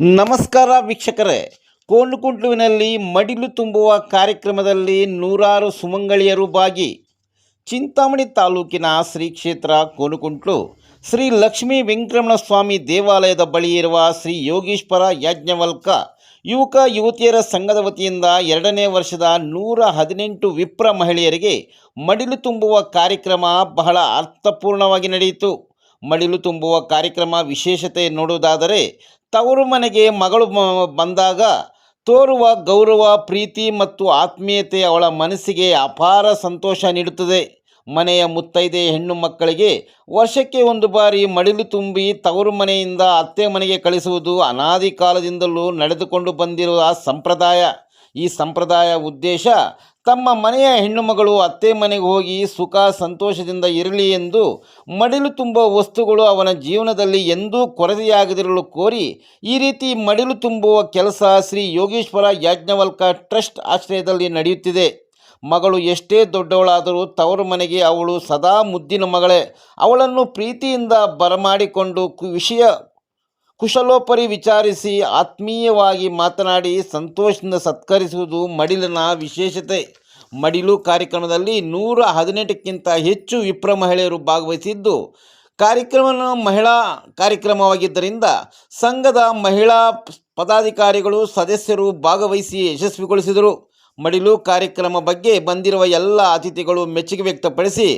ನಮಸ್ಕಾರ ವೀಕ್ಷಕರೇ. ಕೋಣುಕುಂಟ್ಲುವಿನಲ್ಲಿ ಮಡಿಲು ತುಂಬುವ ಕಾರ್ಯಕ್ರಮದಲ್ಲಿ ನೂರಾರು ಸುಮಂಗಳಿಯರು ಭಾಗಿ. ಚಿಂತಾಮಣಿ ತಾಲೂಕಿನ ಶ್ರೀ ಕ್ಷೇತ್ರ ಕೋಣುಕುಂಟ್ಲು ಶ್ರೀ ಲಕ್ಷ್ಮೀ ವೆಂಕಟರಮಣ ಸ್ವಾಮಿ ದೇವಾಲಯದ ಬಳಿ ಇರುವ ಶ್ರೀ ಯೋಗೀಶ್ವರ ಯಾಜ್ಞವಲ್ಕ ಯುವಕ ಯುವತಿಯರ ಸಂಘದ ವತಿಯಿಂದ 2ನೇ ವರ್ಷದ 118 ವಿಪ್ರ ಮಹಿಳೆಯರಿಗೆ ಮಡಿಲು ತುಂಬುವ ಕಾರ್ಯಕ್ರಮ ಬಹಳ ಅರ್ಥಪೂರ್ಣವಾಗಿ ನಡೆಯಿತು. ಮಡಿಲು ತುಂಬುವ ಕಾರ್ಯಕ್ರಮ ವಿಶೇಷತೆ ನೋಡುವುದಾದರೆ, ತವರು ಮನೆಗೆ ಮಗಳು ಬಂದಾಗ ತೋರುವ ಗೌರವ, ಪ್ರೀತಿ ಮತ್ತು ಆತ್ಮೀಯತೆ ಅವಳ ಮನಸ್ಸಿಗೆ ಅಪಾರ ಸಂತೋಷ ನೀಡುತ್ತದೆ. ಮನೆಯ ಮುತ್ತೈದೆ ಹೆಣ್ಣು ಮಕ್ಕಳಿಗೆ ವರ್ಷಕ್ಕೆ ಒಂದು ಬಾರಿ ಮಡಿಲು ತುಂಬಿ ತವರು ಮನೆಯಿಂದ ಅತ್ತೆ ಮನೆಗೆ ಕಳಿಸುವುದು ಅನಾದಿ ಕಾಲದಿಂದಲೂ ನಡೆದುಕೊಂಡು ಬಂದಿರುವ ಸಂಪ್ರದಾಯ. ಈ ಸಂಪ್ರದಾಯ ಉದ್ದೇಶ ತಮ್ಮ ಮನೆಯ ಹೆಣ್ಣುಮಗಳು ಅತ್ತೆ ಮನೆಗೆ ಹೋಗಿ ಸುಖ ಸಂತೋಷದಿಂದ ಇರಲಿ ಎಂದು ಮಡಿಲು ತುಂಬುವ ವಸ್ತುಗಳು ಅವನ ಜೀವನದಲ್ಲಿ ಎಂದೂ ಕೊರತೆಯಾಗದಿರಲು ಕೋರಿ ಈ ರೀತಿ ಮಡಿಲು ತುಂಬುವ ಕೆಲಸ ಶ್ರೀ ಯೋಗೀಶ್ವರ ಯಾಜ್ಞವಲ್ಕ ಟ್ರಸ್ಟ್ ಆಶ್ರಯದಲ್ಲಿ ನಡೆಯುತ್ತಿದೆ. ಮಗಳು ಎಷ್ಟೇ ದೊಡ್ಡವಳಾದರೂ ತವರು ಮನೆಗೆ ಅವಳು ಸದಾ ಮುದ್ದಿನ ಮಗಳೇ. ಅವಳನ್ನು ಪ್ರೀತಿಯಿಂದ ಬರಮಾಡಿಕೊಂಡು ಕುಶಲೋಪರಿ ವಿಚಾರಿಸಿ ಆತ್ಮೀಯವಾಗಿ ಮಾತನಾಡಿ ಸಂತೋಷದಿಂದ ಸತ್ಕರಿಸುವುದು ಮಡಿಲಿನ ವಿಶೇಷತೆ. ಮಡಿಲು ಕಾರ್ಯಕ್ರಮದಲ್ಲಿ 118ಕ್ಕಿಂತ ಹೆಚ್ಚು ವಿಪ್ರ ಮಹಿಳೆಯರು ಭಾಗವಹಿಸಿದ್ದು, ಕಾರ್ಯಕ್ರಮ ಮಹಿಳಾ ಕಾರ್ಯಕ್ರಮವಾಗಿದ್ದರಿಂದ ಸಂಘದ ಮಹಿಳಾ ಪದಾಧಿಕಾರಿಗಳು ಸದಸ್ಯರು ಭಾಗವಹಿಸಿ ಯಶಸ್ವಿಗೊಳಿಸಿದರು. ಮಡಿಲು ಕಾರ್ಯಕ್ರಮ ಬಗ್ಗೆ ಬಂದಿರುವ ಎಲ್ಲ ಅತಿಥಿಗಳು ಮೆಚ್ಚುಗೆ ವ್ಯಕ್ತಪಡಿಸಿ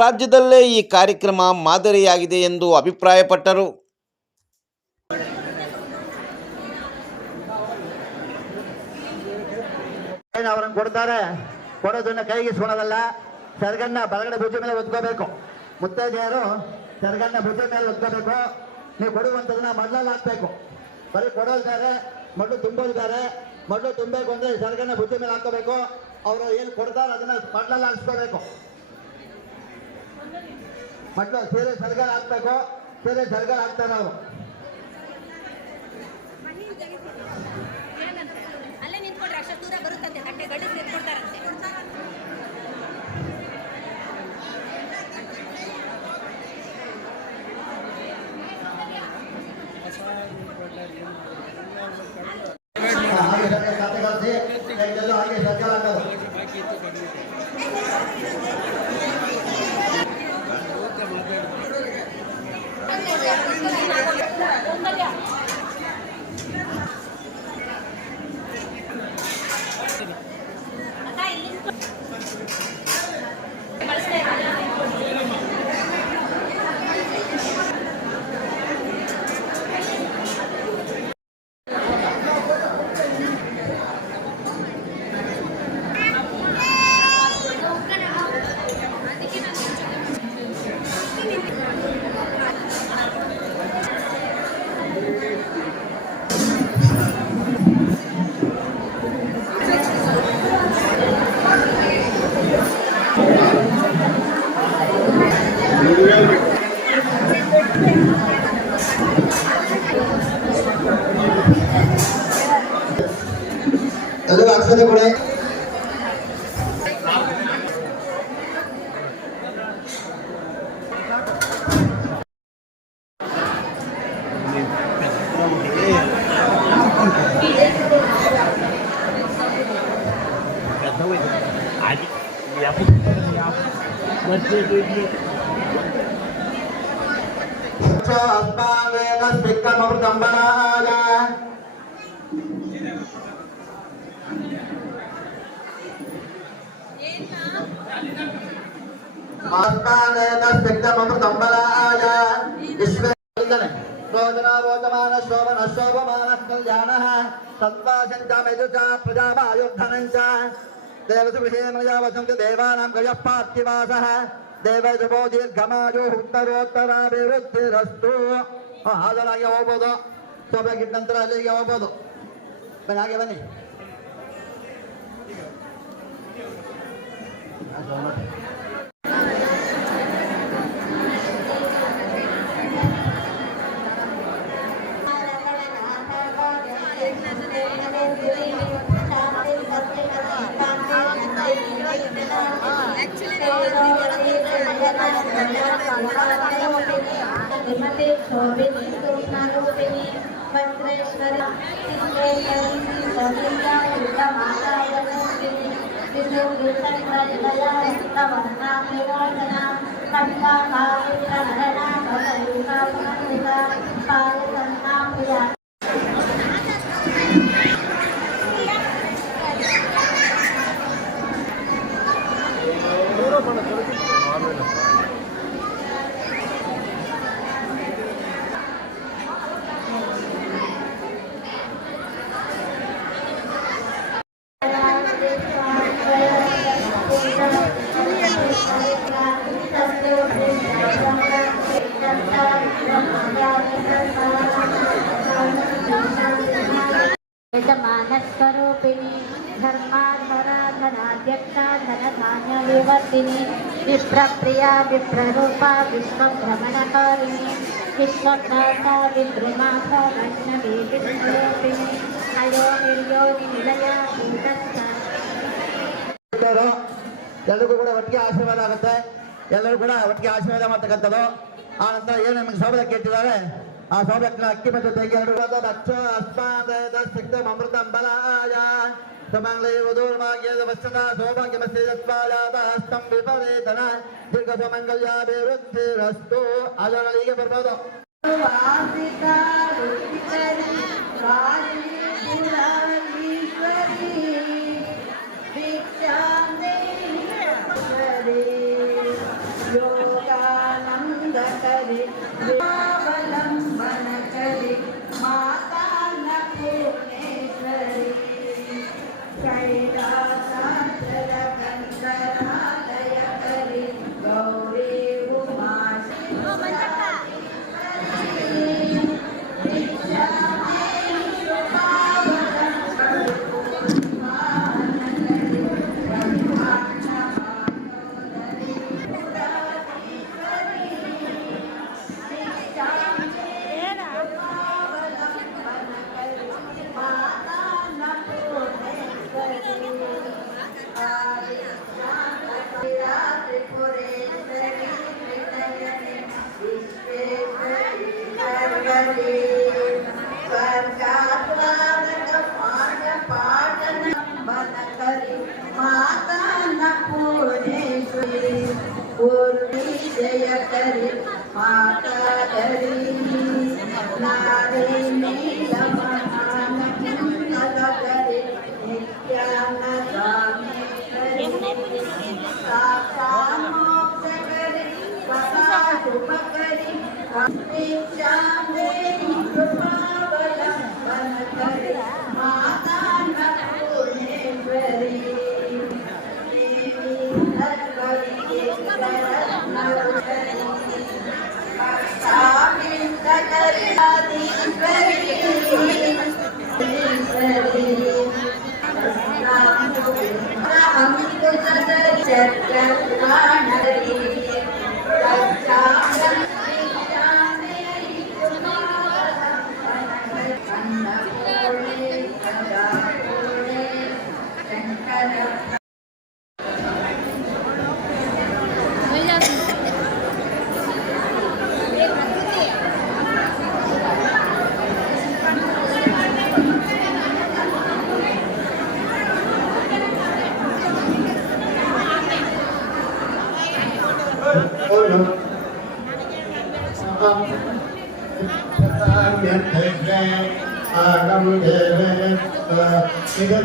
ರಾಜ್ಯದಲ್ಲೇ ಈ ಕಾರ್ಯಕ್ರಮ ಮಾದರಿಯಾಗಿದೆ ಎಂದು ಅಭಿಪ್ರಾಯಪಟ್ಟರು. ಅವರನ್ನು ಕೊಡ್ತಾರೆ, ಕೊಡೋದನ್ನ ಕೈಗೆ ಇಸ್ಕೊಳೋದಲ್ಲ. ಸೆರಗನ್ನ ಬಲಗಡೆ ಭುಜ ಮೇಲೆ ಒದ್ಕೋಬೇಕು. ಮುತ್ತೈದೆಯರು ಸೆರಗನ್ನ ಭುಜ ಮೇಲೆ ಒದ್ಕೋಬೇಕು. ನೀವು ಕೊಡುವಂಥದನ್ನ ಮಡ್ಲಲ್ಲಿ ಹಾಕ್ಬೇಕು. ಬರೀ ಕೊಡೋದು ಬೇರೆ, ಮಡ್ಲು ತುಂಬೋದು ಬೇರೆ. ಮಡ್ಲು ತುಂಬಬೇಕು ಅಂದ್ರೆ ಸೆರಗನ್ನ ಭುಜ ಮೇಲೆ ಹಾಕೋಬೇಕು. ಅವರು ಏನು ಕೊಡ್ತಾರೆ ಅದನ್ನ ಮಡ್ಲಲ್ಲಿ ಹಾಕ್ಸ್ಕೋಬೇಕು. ಮಡ್ಲು ಸೀರೆ ಸೆರಗಲ್ಲಿ ಹಾಕ್ಬೇಕು. ಸೀರೆ ಸೆರಗಲ್ಲಿ ಹಾಕ್ತಾರೆ ಅವರು. ಎಲ್ಲರೂ ಅಕ್ಷತೆ ಕೊಡಿ. ದೇವಾನಾಂ ಗಜಪಾರ್ಥಿವಾಸಃ ದೇವೋ ದೀರ್ಘಮಾಯು ಉತ್ತರೋತ್ತರಾಭಿವೃದ್ಧಿರಸ್ತು. ಹಾಜರಾಗಿ ಹೋಗ್ಬೋದು. ಸೋಬೇಕಾಗಿದ್ದ ನಂತರ ಅಲ್ಲಿಗೆ ಹೋಗ್ಬೋದು. ಬನ್ನಿ, ಹಾಗೆ ಬನ್ನಿ. Terima kasih. यजमानस्वरूपिणी धर्माधराधनाध्यक्षा धनधान्यविवर्तिनी विप्रप्रिया विप्ररूपा विश्वभ्रमणकारिणी विश्वज्ञाता विद्रुमाता वैष्णवी विष्णुरूपिणी अयो निर्योनि निलया ಎಲ್ಲರಿಗೂ ಕೂಡ ಒಟ್ಟಿಗೆ ಆಶೀರ್ವಾದ ಆಗುತ್ತೆ. ಎಲ್ಲರೂ ಕೂಡ ಒಟ್ಟಿಗೆ ಆಶೀರ್ವಾದ ಮಾಡ್ತಕ್ಕಂಥದ್ದು. ಆ ನಂತರ ಏನು ನಿಮಗೆ ಸೌಲಭ್ಯ ಕೇಳ್ತಿದ್ದಾರೆ ಆ ಸೌಲಭ್ಯನ ಅಕ್ಕಿ ಮತ್ತು ತೆಗೆ ಅಮೃತಂ ಬಲಾಯ ಸುಮಂಗಲೇ ವಧೂರ್ಭಾಗ್ಯದ ವತ್ಸದ ಸೌಭಾಗ್ಯಮಸ್ತಿಜತ್ವಾಯಾತಹಸ್ತಂ ವಿಪರೀತನ ದೀರ್ಘ ಸುಮಂಗಲ್ಯಾಭಿವೃದ್ಧಿರಸ್ತು. ಅದರಲ್ಲಿಗೆ ಬರ್ಬೋದು. योगानंद करे अवलंबन करे माता अन्नपूर्णेश्वरी कैलासाचल कंदरालय करे गौरी उमा माता अन्नपूर्णेश्वरी पूर्वी जय करे माता धरी नारी नीलमहान किंकल करे नित्यानगामेश्वरी साक्षात् मोक्ष करे सदा शुभ करे दीक्षां देहि कृपावलंबन करे माता अन्नपूर्णेश्वरी Adam